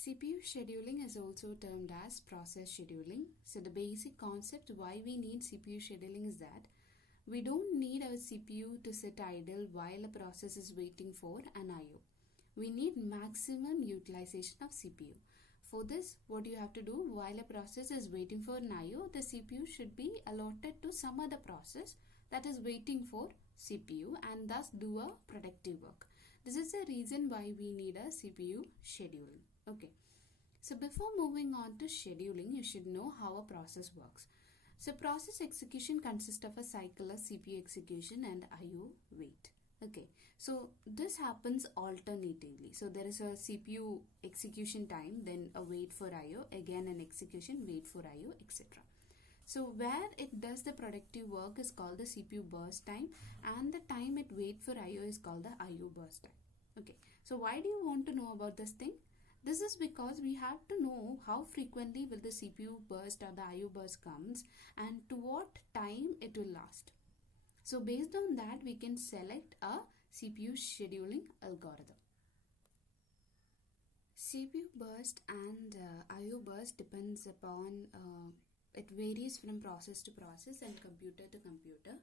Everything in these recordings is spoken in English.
CPU scheduling is also termed as process scheduling. So the basic concept why we need CPU scheduling is that we don't need our CPU to sit idle while a process is waiting for an IO. We need maximum utilization of CPU. For this, what you have to do, while a process is waiting for an IO, the CPU should be allotted to some other process that is waiting for CPU and thus do a productive work. This is the reason why we need a CPU scheduling. Okay. So before moving on to scheduling, you should know how a process works. So process execution consists of a cycle of CPU execution and IO wait. Okay, so this happens alternatively. So there is a CPU execution time, then a wait for IO, again an execution, wait for IO, etc. So where it does the productive work is called the CPU burst time, and the time it wait for IO is called the IO burst time. Okay, so why do you want to know about this thing? This is because we have to know how frequently will the CPU burst or the IO burst comes and to what time it will last. So based on that, we can select a CPU scheduling algorithm. CPU burst and IO burst depends upon, it varies from process to process and computer to computer.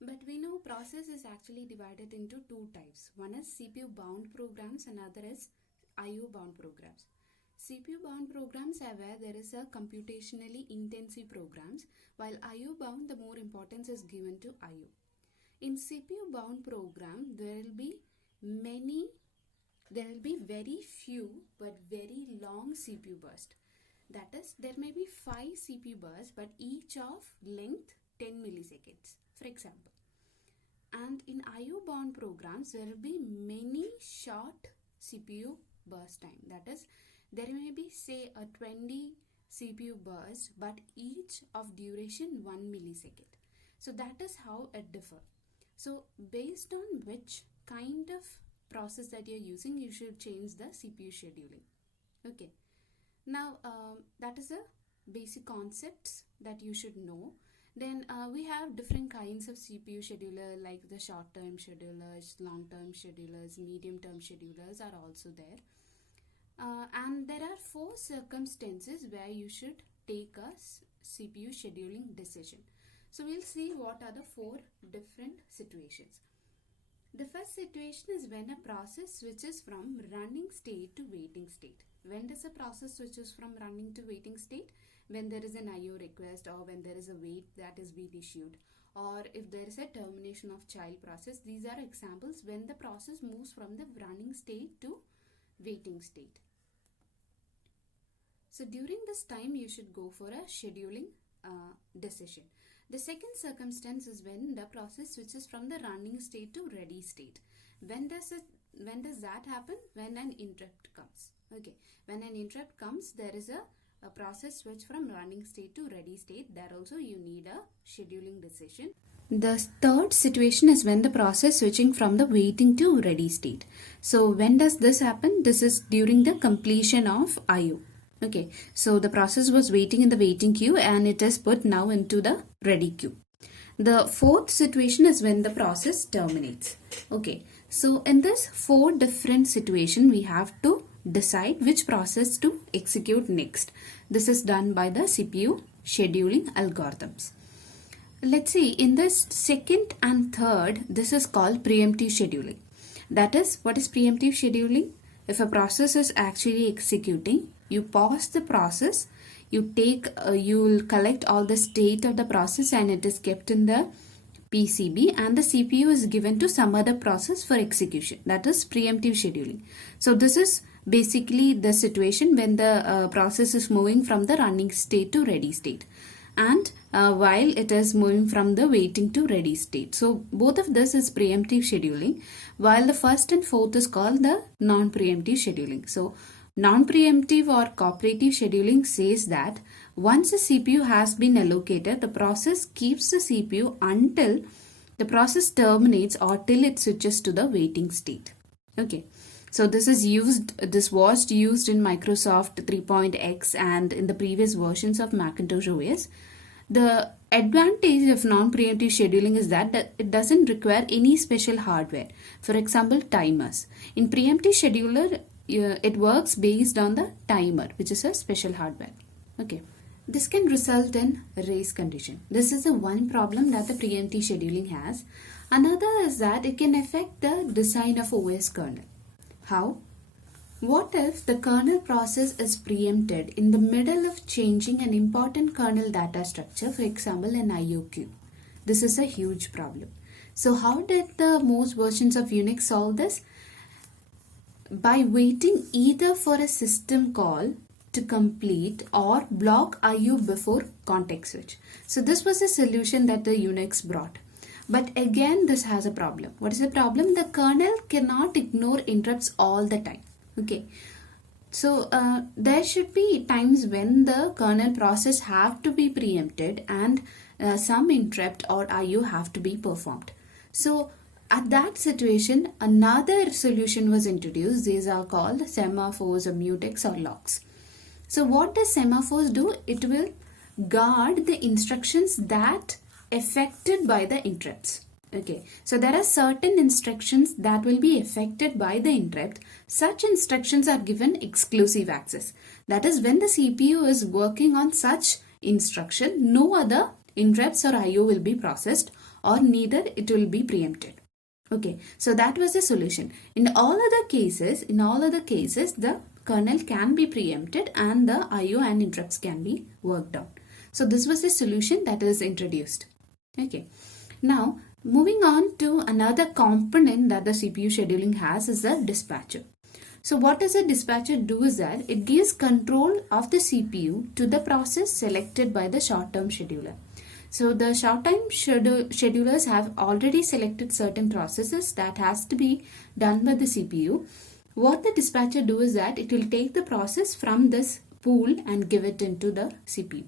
But we know process is actually divided into two types. One is CPU bound programs and other is IO bound programs. CPU bound programs are where there is a computationally intensive programs, while IO bound the more importance is given to IO. In CPU bound program, there will be very few but very long CPU burst. That is, there may be 5 CPU bursts but each of length 10 milliseconds, for example. And in IO bound programs, there will be many short CPU burst time. That is, there may be say a 20 CPU burst but each of duration 1 millisecond. So that is how it differs. So based on which kind of process that you're using, you should change the CPU scheduling. Okay. Now that is the basic concepts that you should know. Then we have different kinds of CPU scheduler, like the short-term schedulers, long-term schedulers, medium-term schedulers are also there. And there are 4 circumstances where you should take a CPU scheduling decision. So we'll see what are the 4 different situations. The first situation is when a process switches from running state to waiting state. When does a process switches from running to waiting state? When there is an IO request or when there is a wait that is being issued, or if there is a termination of child process. These are examples when the process moves from the running state to waiting state. So during this time, you should go for a scheduling decision. The second circumstance is when the process switches from the running state to ready state. When does that happen? When an interrupt comes. Okay, when an interrupt comes, there is a process switch from running state to ready state. There also you need a scheduling decision. The third situation is when the process switching from the waiting to ready state. So when does this happen? This is during the completion of IO. Okay, so the process was waiting in the waiting queue and it is put now into the ready queue. The fourth situation is when the process terminates. Okay, so in this 4 different situation, we have to decide which process to execute next. This is done by the CPU scheduling algorithms. Let's see, in this second and third, this is called preemptive scheduling. That is, what is preemptive scheduling? If a process is actually executing, you pause the process, you will collect all the state of the process and it is kept in the PCB and the CPU is given to some other process for execution. That is preemptive scheduling. So this is basically the situation when the process is moving from the running state to ready state, and while it is moving from the waiting to ready state. So both of this is preemptive scheduling, while the first and fourth is called the non-preemptive scheduling. So non-preemptive or cooperative scheduling says that once a CPU has been allocated, the process keeps the CPU until the process terminates or till it switches to the waiting state. Okay. So this was used in Microsoft 3.x and in the previous versions of Macintosh OS. The advantage of non-preemptive scheduling is that it doesn't require any special hardware. For example, timers. In preemptive scheduler, it works based on the timer, which is a special hardware. Okay. This can result in race condition. This is the one problem that the preemptive scheduling has. Another is that it can affect the design of OS kernel. How? What if the kernel process is preempted in the middle of changing an important kernel data structure, for example, an IO queue? This is a huge problem. So how did the most versions of Unix solve this? By waiting either for a system call to complete or block IO before context switch. So this was a solution that the Unix brought. But again, this has a problem. What is the problem? The kernel cannot ignore interrupts all the time. Okay. So there should be times when the kernel process have to be preempted and some interrupt or IO have to be performed. So at that situation, another solution was introduced. These are called semaphores or mutex or locks. So what does semaphores do? It will guard the instructions that affected by the interrupts. Okay, so there are certain instructions that will be affected by the interrupt. Such instructions are given exclusive access. That is, when the CPU is working on such instruction, no other interrupts or IO will be processed, or neither it will be preempted. Okay, so that was the solution. In all other cases, the kernel can be preempted and the IO and interrupts can be worked out. So this was the solution that is introduced. Okay, now moving on to another component that the CPU scheduling has is the dispatcher. So what does a dispatcher do is that it gives control of the CPU to the process selected by the short-term scheduler. So the short-term schedulers have already selected certain processes that has to be done by the CPU. What the dispatcher do is that it will take the process from this pool and give it into the CPU.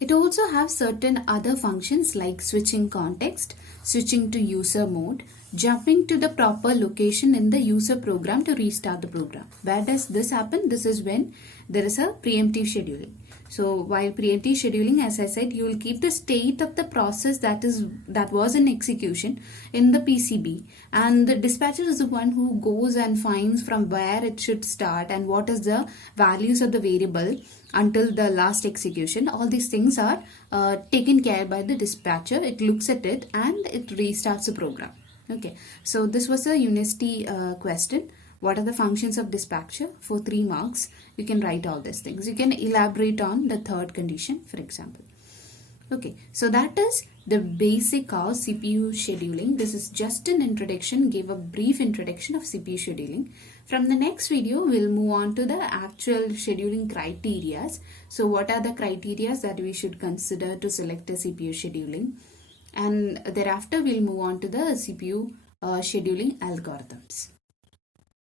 It also has certain other functions like switching context, switching to user mode, jumping to the proper location in the user program to restart the program. Where does this happen? This is when there is a preemptive scheduling. So while preemptive scheduling, as I said, you will keep the state of the process that was in execution in the PCB, and the dispatcher is the one who goes and finds from where it should start and what is the values of the variable until the last execution. All these things are taken care by the dispatcher. It looks at it and it restarts the program. Okay, so this was a university question. What are the functions of dispatcher? For 3 marks, you can write all these things. You can elaborate on the third condition, for example. Okay, so that is the basic of CPU scheduling. This is just an introduction, gave a brief introduction of CPU scheduling. From the next video, we'll move on to the actual scheduling criteria. So what are the criteria that we should consider to select a CPU scheduling? And thereafter, we'll move on to the CPU scheduling algorithms.